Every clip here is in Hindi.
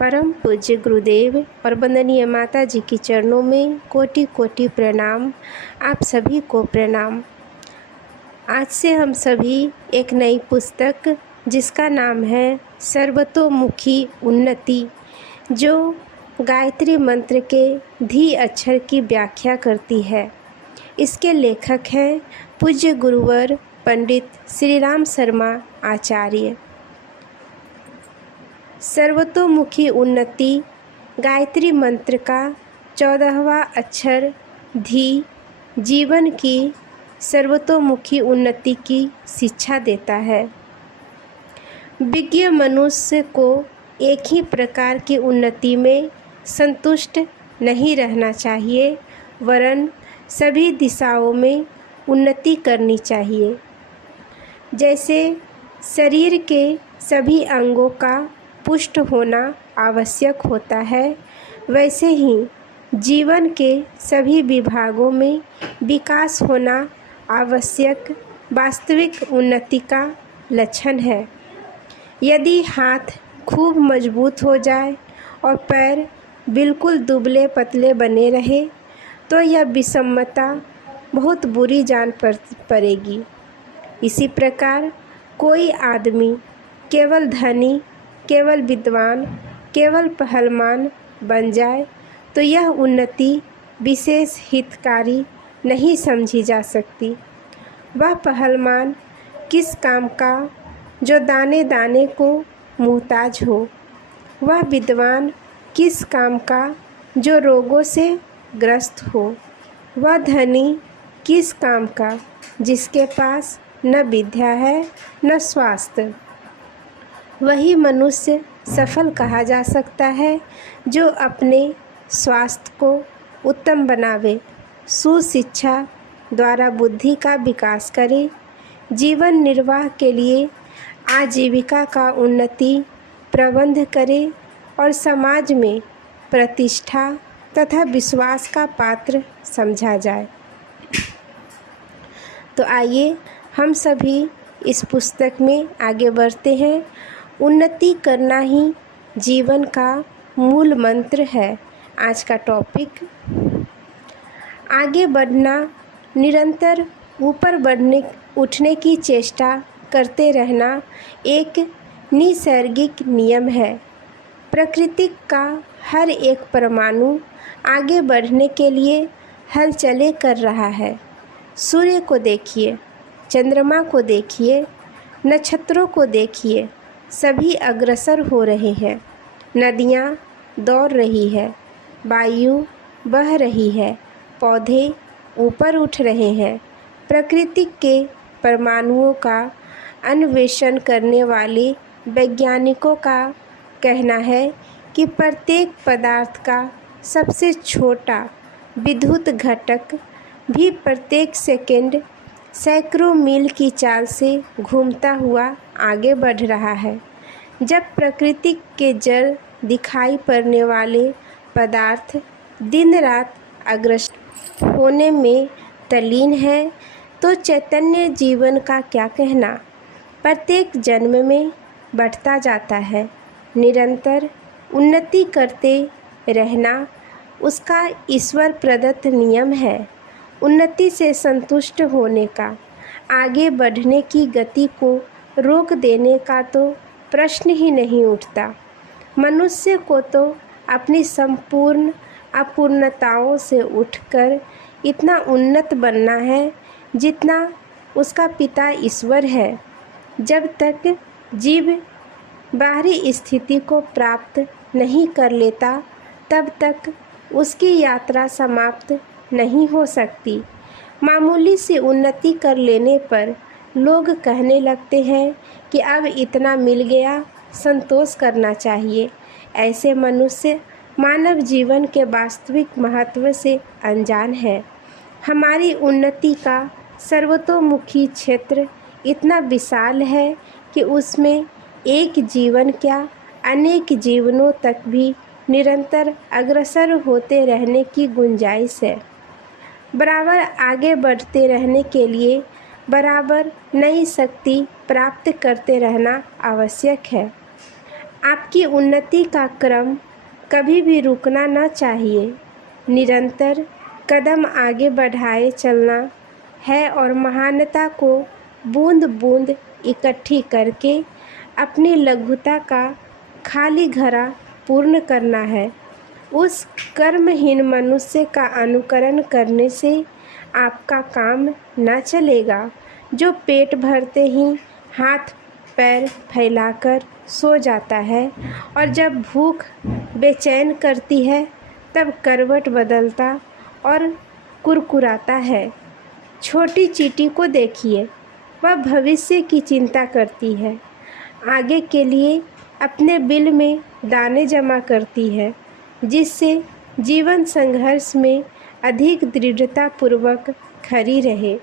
परम पूज्य गुरुदेव और वंदनीय माता जी के चरणों में कोटि कोटि प्रणाम। आप सभी को प्रणाम। आज से हम सभी एक नई पुस्तक जिसका नाम है सर्वतोमुखी उन्नति, जो गायत्री मंत्र के धी अक्षर की व्याख्या करती है। इसके लेखक हैं पूज्य गुरुवर पंडित श्री राम शर्मा आचार्य। सर्वतोमुखी उन्नति गायत्री मंत्र का 14वां अक्षर धी जीवन की सर्वतोमुखी उन्नति की शिक्षा देता है। विज्ञ मनुष्य को एक ही प्रकार की उन्नति में संतुष्ट नहीं रहना चाहिए, वरन सभी दिशाओं में उन्नति करनी चाहिए। जैसे शरीर के सभी अंगों का पुष्ट होना आवश्यक होता है, वैसे ही जीवन के सभी विभागों में विकास होना आवश्यक वास्तविक उन्नति का लक्षण है। यदि हाथ खूब मजबूत हो जाए और पैर बिल्कुल दुबले पतले बने रहे तो यह विषमता बहुत बुरी जान पड़ेगी। इसी प्रकार कोई आदमी केवल धनी, केवल विद्वान, केवल पहलवान बन जाए तो यह उन्नति विशेष हितकारी नहीं समझी जा सकती। वह पहलवान किस काम का जो दाने दाने को मुहताज हो, वह विद्वान किस काम का जो रोगों से ग्रस्त हो, वह धनी किस काम का जिसके पास न विद्या है न स्वास्थ्य। वही मनुष्य सफल कहा जा सकता है जो अपने स्वास्थ्य को उत्तम बनावे, सुशिक्षा द्वारा बुद्धि का विकास करे, जीवन निर्वाह के लिए आजीविका का उन्नति प्रबंध करे और समाज में प्रतिष्ठा तथा विश्वास का पात्र समझा जाए। तो आइए हम सभी इस पुस्तक में आगे बढ़ते हैं। उन्नति करना ही जीवन का मूल मंत्र है आज का टॉपिक। आगे बढ़ना, निरंतर ऊपर उठने की चेष्टा करते रहना एक नैसर्गिक नियम है। प्रकृति का हर एक परमाणु आगे बढ़ने के लिए हलचलें कर रहा है। सूर्य को देखिए, चंद्रमा को देखिए, नक्षत्रों को देखिए, सभी अग्रसर हो रहे हैं। नदियाँ दौड़ रही है, वायु बह रही है, पौधे ऊपर उठ रहे हैं। प्रकृति के परमाणुओं का अन्वेषण करने वाले वैज्ञानिकों का कहना है कि प्रत्येक पदार्थ का सबसे छोटा विद्युत घटक भी प्रत्येक सेकंड सैकड़ों मील की चाल से घूमता हुआ आगे बढ़ रहा है। जब प्रकृति के जड़ दिखाई पड़ने वाले पदार्थ दिन रात अग्रसर होने में तल्लीन है तो चैतन्य जीवन का क्या कहना। प्रत्येक जन्म में बढ़ता जाता है। निरंतर उन्नति करते रहना उसका ईश्वर प्रदत्त नियम है। उन्नति से संतुष्ट होने का, आगे बढ़ने की गति को रोक देने का तो प्रश्न ही नहीं उठता। मनुष्य को तो अपनी संपूर्ण अपूर्णताओं से उठकर इतना उन्नत बनना है जितना उसका पिता ईश्वर है। जब तक जीव बाहरी स्थिति को प्राप्त नहीं कर लेता तब तक उसकी यात्रा समाप्त नहीं हो सकती। मामूली सी उन्नति कर लेने पर लोग कहने लगते हैं कि अब इतना मिल गया, संतोष करना चाहिए। ऐसे मनुष्य मानव जीवन के वास्तविक महत्व से अनजान है। हमारी उन्नति का सर्वतोमुखी क्षेत्र इतना विशाल है कि उसमें एक जीवन क्या अनेक जीवनों तक भी निरंतर अग्रसर होते रहने की गुंजाइश है। बराबर आगे बढ़ते रहने के लिए बराबर नई शक्ति प्राप्त करते रहना आवश्यक है। आपकी उन्नति का क्रम कभी भी रुकना ना चाहिए। निरंतर कदम आगे बढ़ाए चलना है और महानता को बूंद बूंद इकट्ठी करके अपनी लघुता का खाली घड़ा पूर्ण करना है। उस कर्महीन मनुष्य का अनुकरण करने से आपका काम न चलेगा, जो पेट भरते ही हाथ पैर फैलाकर सो जाता है और जब भूख बेचैन करती है तब करवट बदलता और कुरकुराता है। छोटी चींटी को देखिए, वह भविष्य की चिंता करती है, आगे के लिए अपने बिल में दाने जमा करती है, जिससे जीवन संघर्ष में अधिक दृढ़तापूर्वक खड़ी रहे।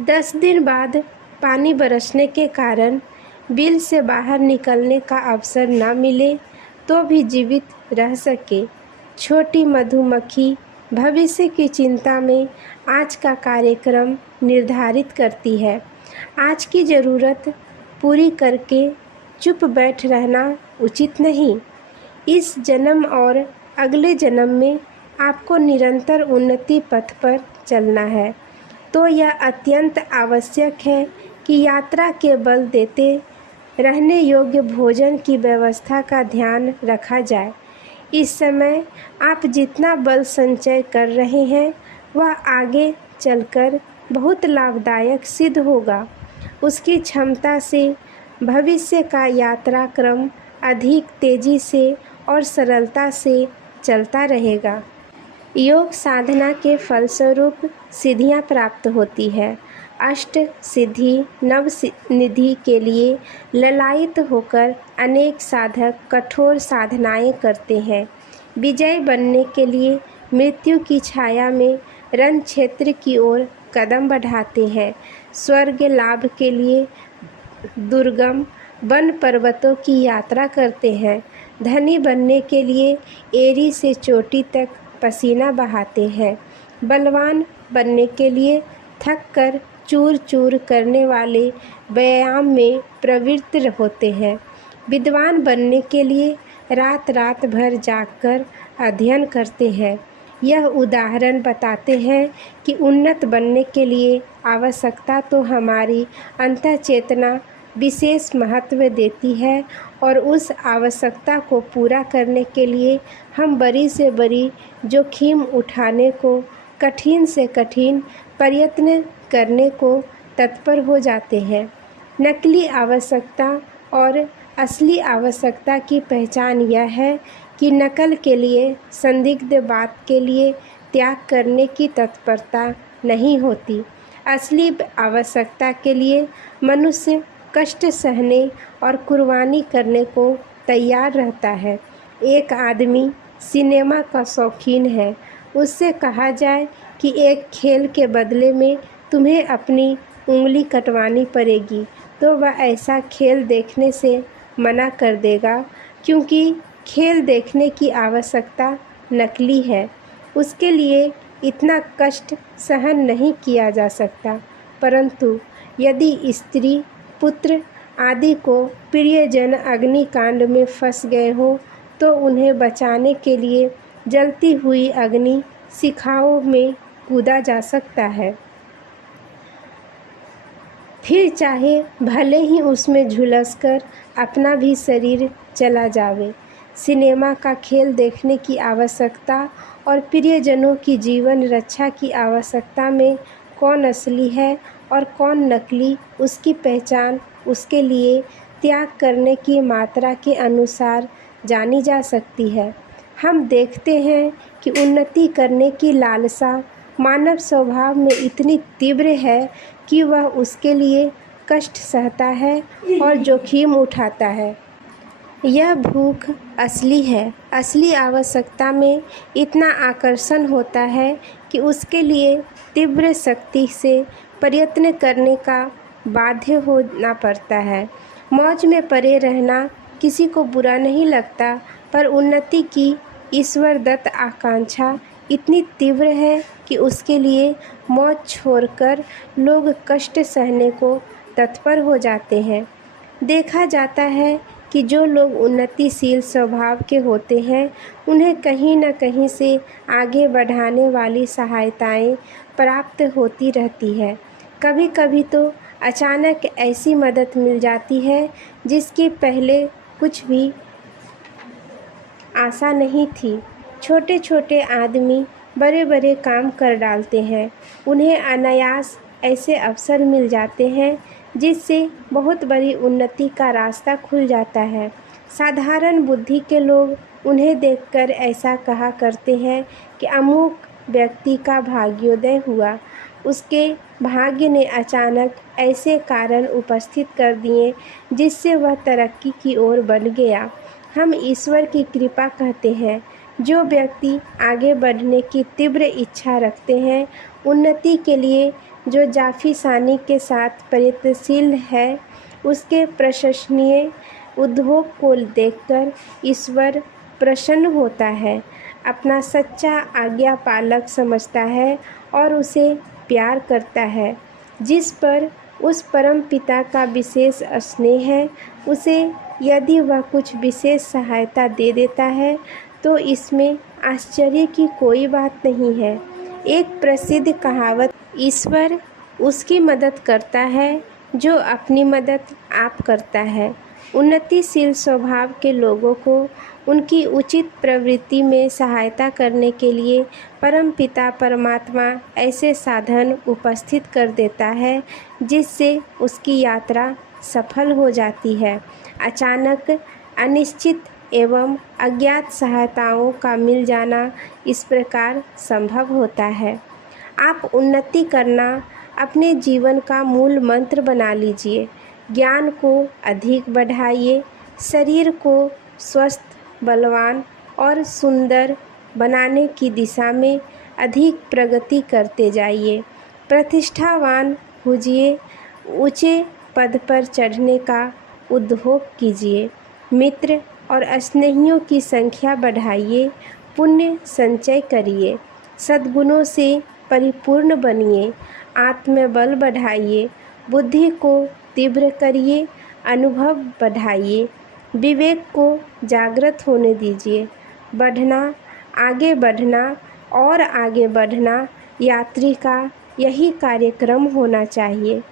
10 दिन बाद पानी बरसने के कारण बिल से बाहर निकलने का अवसर न मिले तो भी जीवित रह सके। छोटी मधुमक्खी भविष्य की चिंता में आज का कार्यक्रम निर्धारित करती है। आज की ज़रूरत पूरी करके चुप बैठ रहना उचित नहीं। इस जन्म और अगले जन्म में आपको निरंतर उन्नति पथ पर चलना है, तो यह अत्यंत आवश्यक है कि यात्रा के बल देते रहने योग्य भोजन की व्यवस्था का ध्यान रखा जाए। इस समय आप जितना बल संचय कर रहे हैं वह आगे चलकर बहुत लाभदायक सिद्ध होगा। उसकी क्षमता से भविष्य का यात्रा क्रम अधिक तेजी से और सरलता से चलता रहेगा। योग साधना के फलस्वरूप सिद्धियां प्राप्त होती है। अष्ट सिद्धि नव निधि के लिए ललायित होकर अनेक साधक कठोर साधनाएं करते हैं। विजय बनने के लिए मृत्यु की छाया में रण क्षेत्र की ओर कदम बढ़ाते हैं। स्वर्ग लाभ के लिए दुर्गम वन पर्वतों की यात्रा करते हैं। धनी बनने के लिए एड़ी से चोटी तक पसीना बहाते हैं। बलवान बनने के लिए थक कर चूर चूर करने वाले व्यायाम में प्रवृत्त होते हैं। विद्वान बनने के लिए रात रात भर जागकर अध्ययन करते हैं। यह उदाहरण बताते हैं कि उन्नत बनने के लिए आवश्यकता तो हमारी अंतःचेतना विशेष महत्व देती है और उस आवश्यकता को पूरा करने के लिए हम बड़ी से बड़ी जोखिम उठाने को, कठिन से कठिन प्रयत्न करने को तत्पर हो जाते हैं। नकली आवश्यकता और असली आवश्यकता की पहचान यह है कि नकल के लिए संदिग्ध बात के लिए त्याग करने की तत्परता नहीं होती। असली आवश्यकता के लिए मनुष्य कष्ट सहने और कुर्बानी करने को तैयार रहता है। एक आदमी सिनेमा का शौकीन है। उससे कहा जाए कि एक खेल के बदले में तुम्हें अपनी उंगली कटवानी पड़ेगी तो वह ऐसा खेल देखने से मना कर देगा, क्योंकि खेल देखने की आवश्यकता नकली है। उसके लिए इतना कष्ट सहन नहीं किया जा सकता। परंतु यदि स्त्री, पुत्र आदि को प्रियजन अग्निकांड में फंस गए हो तो उन्हें बचाने के लिए जलती हुई अग्नि शिखाओं में कूदा जा सकता है। फिर चाहे भले ही उसमें झुलसकर अपना भी शरीर चला जावे। सिनेमा का खेल देखने की आवश्यकता और प्रियजनों की जीवन रक्षा की आवश्यकता में कौन असली है और कौन नकली, उसकी पहचान उसके लिए त्याग करने की मात्रा के अनुसार जानी जा सकती है। हम देखते हैं कि उन्नति करने की लालसा मानव स्वभाव में इतनी तीव्र है कि वह उसके लिए कष्ट सहता है और जोखिम उठाता है। यह भूख असली है। असली आवश्यकता में इतना आकर्षण होता है कि उसके लिए तीव्र शक्ति से प्रयत्न करने का बाध्य होना पड़ता है। मौज में पड़े रहना किसी को बुरा नहीं लगता, पर उन्नति की ईश्वर दत्त आकांक्षा इतनी तीव्र है कि उसके लिए मौज छोड़कर लोग कष्ट सहने को तत्पर हो जाते हैं। देखा जाता है कि जो लोग उन्नतिशील स्वभाव के होते हैं उन्हें कहीं न कहीं से आगे बढ़ाने वाली सहायताएं प्राप्त होती रहती है। कभी कभी तो अचानक ऐसी मदद मिल जाती है जिसकी पहले कुछ भी आशा नहीं थी। छोटे छोटे आदमी बड़े बड़े काम कर डालते हैं। उन्हें अनायास ऐसे अवसर मिल जाते हैं जिससे बहुत बड़ी उन्नति का रास्ता खुल जाता है। साधारण बुद्धि के लोग उन्हें देखकर ऐसा कहा करते हैं कि अमुक व्यक्ति का भाग्योदय हुआ, उसके भाग्य ने अचानक ऐसे कारण उपस्थित कर दिए जिससे वह तरक्की की ओर बढ़ गया। हम ईश्वर की कृपा कहते हैं। जो व्यक्ति आगे बढ़ने की तीव्र इच्छा रखते हैं, उन्नति के लिए जो जाफिसानी के साथ प्रयत्नशील है, उसके प्रशंसनीय उद्योग को देखकर ईश्वर प्रसन्न होता है, अपना सच्चा आज्ञा पालक समझता है और उसे प्यार करता है। जिस पर उस परम पिता का विशेष स्नेह है, उसे यदि वह कुछ विशेष सहायता दे देता है तो इसमें आश्चर्य की कोई बात नहीं है। एक प्रसिद्ध कहावत, ईश्वर उसकी मदद करता है जो अपनी मदद आप करता है। उन्नतिशील स्वभाव के लोगों को उनकी उचित प्रवृत्ति में सहायता करने के लिए परमपिता परमात्मा ऐसे साधन उपस्थित कर देता है जिससे उसकी यात्रा सफल हो जाती है। अचानक, अनिश्चित एवं अज्ञात सहायताओं का मिल जाना इस प्रकार संभव होता है। आप उन्नति करना अपने जीवन का मूल मंत्र बना लीजिए। ज्ञान को अधिक बढ़ाइए, शरीर को स्वस्थ, बलवान और सुंदर बनाने की दिशा में अधिक प्रगति करते जाइए। प्रतिष्ठावान होइए, ऊंचे पद पर चढ़ने का उद्योग कीजिए। मित्र और स्नेहियों की संख्या बढ़ाइए, पुण्य संचय करिए, सद्गुणों से परिपूर्ण बनिए, आत्मबल बढ़ाइए, बुद्धि को तीव्र करिए, अनुभव बढ़ाइए, विवेक को जागृत होने दीजिए। बढ़ना, आगे बढ़ना और आगे बढ़ना यात्री का यही कार्यक्रम होना चाहिए।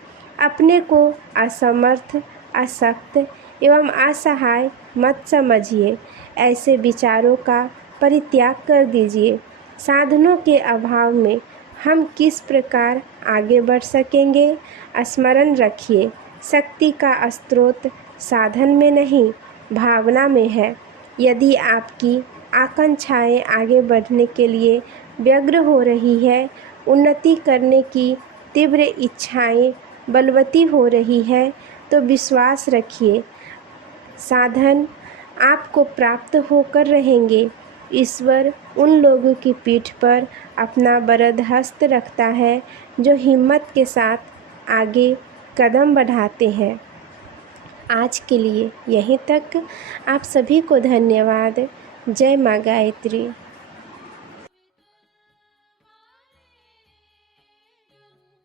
अपने को असमर्थ, अशक्त एवं असहाय मत समझिए। ऐसे विचारों का परित्याग कर दीजिए। साधनों के अभाव में हम किस प्रकार आगे बढ़ सकेंगे? स्मरण रखिए, शक्ति का स्रोत साधन में नहीं, भावना में है। यदि आपकी आकांक्षाएं आगे बढ़ने के लिए व्यग्र हो रही है, उन्नति करने की तीव्र इच्छाएं बलवती हो रही है, तो विश्वास रखिए, साधन आपको प्राप्त होकर रहेंगे। ईश्वर उन लोगों की पीठ पर अपना वरद हस्त रखता है जो हिम्मत के साथ आगे कदम बढ़ाते हैं। आज के लिए यहीं तक। आप सभी को धन्यवाद। जय माँ गायत्री।